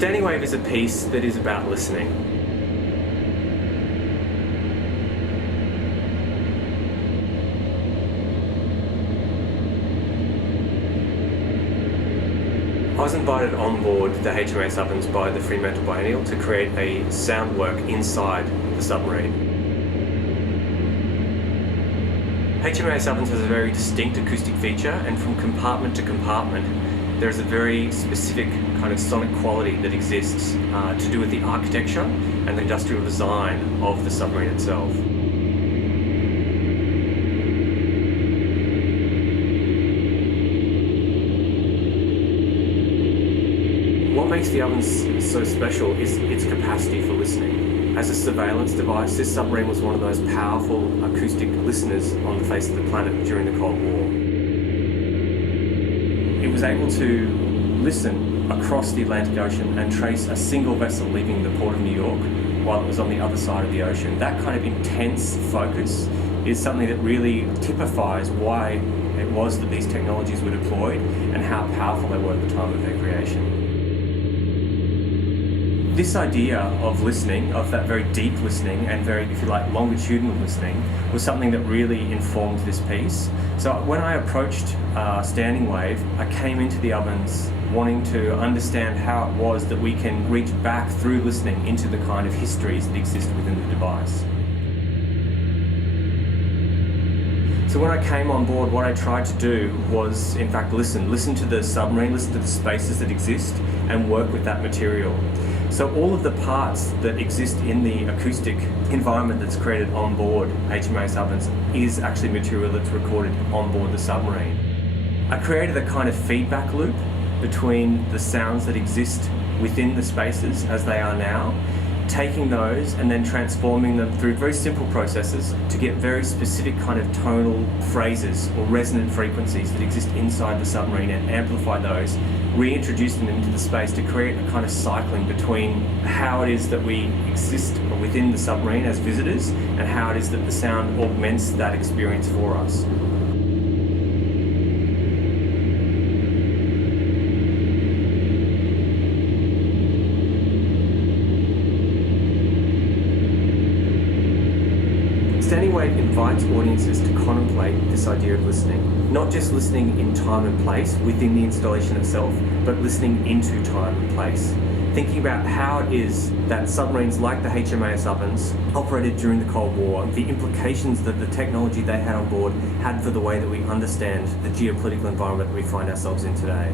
Standing Wave is a piece that is about listening. I was invited on board the HMAS Ovens by the Fremantle Biennale to create a sound work inside the submarine. HMAS Ovens has a very distinct acoustic feature, and from compartment to compartment there's a very specific kind of sonic quality that exists to do with the architecture and the industrial design of the submarine itself. What makes the ovens so special is its capacity for listening. As a surveillance device, this submarine was one of the most powerful acoustic listeners on the face of the planet during the Cold War. It was able to listen across the Atlantic Ocean and trace a single vessel leaving the port of New York while it was on the other side of the ocean. That kind of intense focus is something that really typifies why it was that these technologies were deployed and how powerful they were at the time of their creation. This idea of listening, of that very deep listening and very, if you like, longitudinal listening, was something that really informed this piece. So when I approached Standing Wave, I came into the ovens wanting to understand how it was that we can reach back through listening into the kind of histories that exist within the device. So when I came on board, what I tried to do was, in fact, listen to the submarine, listen to the spaces that exist, and work with that material. So all of the parts that exist in the acoustic environment that's created on board HMAS Ovens is actually material that's recorded on board the submarine. I created a kind of feedback loop between the sounds that exist within the spaces as they are now, taking those and then transforming them through very simple processes to get very specific kind of tonal phrases or resonant frequencies that exist inside the submarine, and amplify those, reintroducing them into the space to create a kind of cycling between how it is that we exist within the submarine as visitors and how it is that the sound augments that experience for us. Standing Wave invites audiences to contemplate this idea of listening. Not just listening in time and place within the installation itself, but listening into time and place. Thinking about how it is that submarines like the HMAS Ovens operated during the Cold War, the implications that the technology they had on board had for the way that we understand the geopolitical environment that we find ourselves in today.